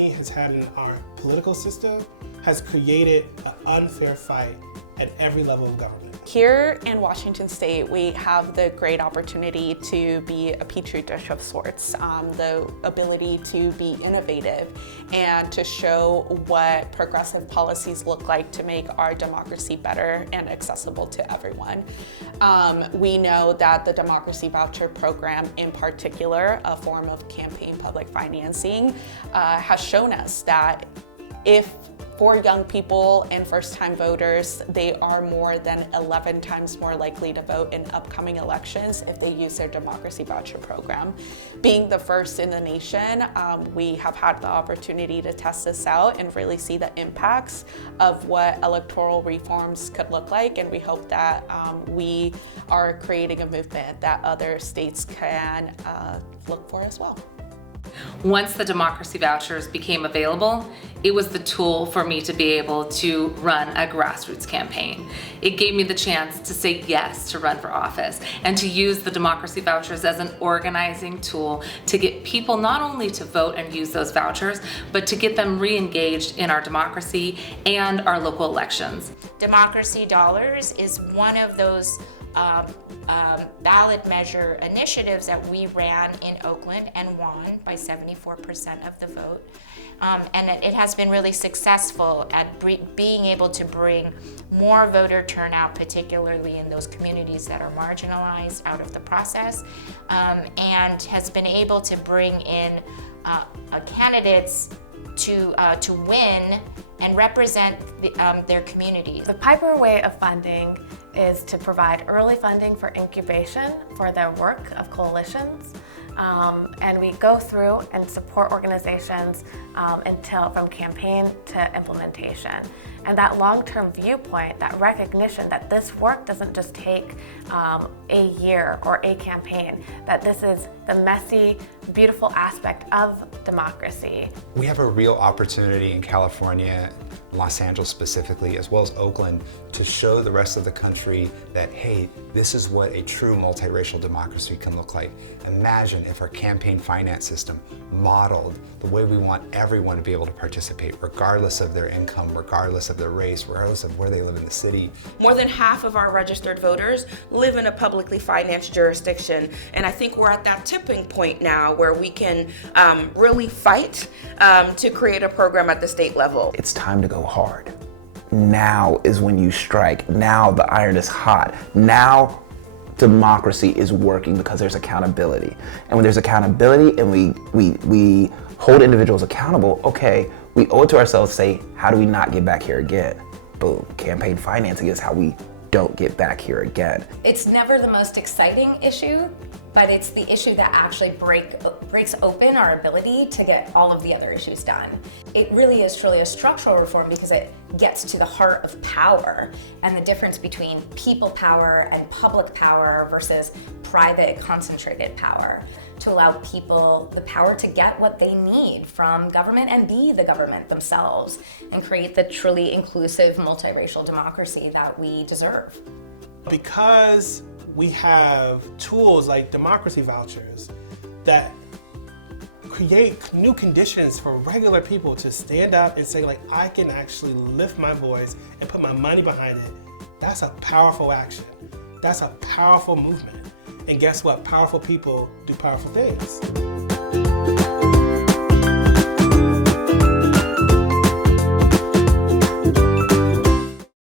tyranny has had in our political system has created an unfair fight at every level of government. Here in Washington State, we have the great opportunity to be a petri dish of sorts, the ability to be innovative and to show what progressive policies look like to make our democracy better and accessible to everyone. We know that the Democracy Voucher Program in particular, a form of campaign public financing, has shown us that if for young people and first-time voters, they are more than 11 times more likely to vote in upcoming elections if they use their Democracy Voucher Program. Being the first in the nation, we have had the opportunity to test this out and really see the impacts of what electoral reforms could look like, and we hope that we are creating a movement that other states can look for as well. Once the democracy vouchers became available, it was the tool for me to be able to run a grassroots campaign. It gave me the chance to say yes to run for office and to use the democracy vouchers as an organizing tool to get people not only to vote and use those vouchers, but to get them re-engaged in our democracy and our local elections. Democracy Dollars is one of those ballot measure initiatives that we ran in Oakland and won by 74% of the vote. And it has been really successful at being able to bring more voter turnout, particularly in those communities that are marginalized, out of the process, and has been able to bring in candidates to win and represent their communities. The Piper way of funding is to provide early funding for incubation for their work of coalitions. And we go through and support organizations from campaign to implementation. And that long-term viewpoint, that recognition that this work doesn't just take a year or a campaign, that this is the messy, beautiful aspect of democracy. We have a real opportunity in California, Los Angeles specifically, as well as Oakland, to show the rest of the country that, hey, this is what a true multiracial democracy can look like. Imagine if our campaign finance system modeled the way we want everyone to be able to participate, regardless of their income, regardless of their race, regardless of where they live in the city. More than half of our registered voters live in a publicly financed jurisdiction, and I think we're at that tipping point now where we can really fight to create a program at the state level. It's time to go hard. Now is when you strike. Now the iron is hot. Now democracy is working because there's accountability. And when there's accountability and we hold individuals accountable, okay, we owe it to ourselves to say, how do we not get back here again? Boom, campaign financing is how we don't get back here again. It's never the most exciting issue, but it's the issue that actually breaks open our ability to get all of the other issues done. It really is truly a structural reform because it gets to the heart of power and the difference between people power and public power versus private concentrated power, to allow people the power to get what they need from government and be the government themselves and create the truly inclusive multiracial democracy that we deserve. Because we have tools like democracy vouchers that create new conditions for regular people to stand up and say, like, I can actually lift my voice and put my money behind it. That's a powerful action. That's a powerful movement. And guess what? Powerful people do powerful things.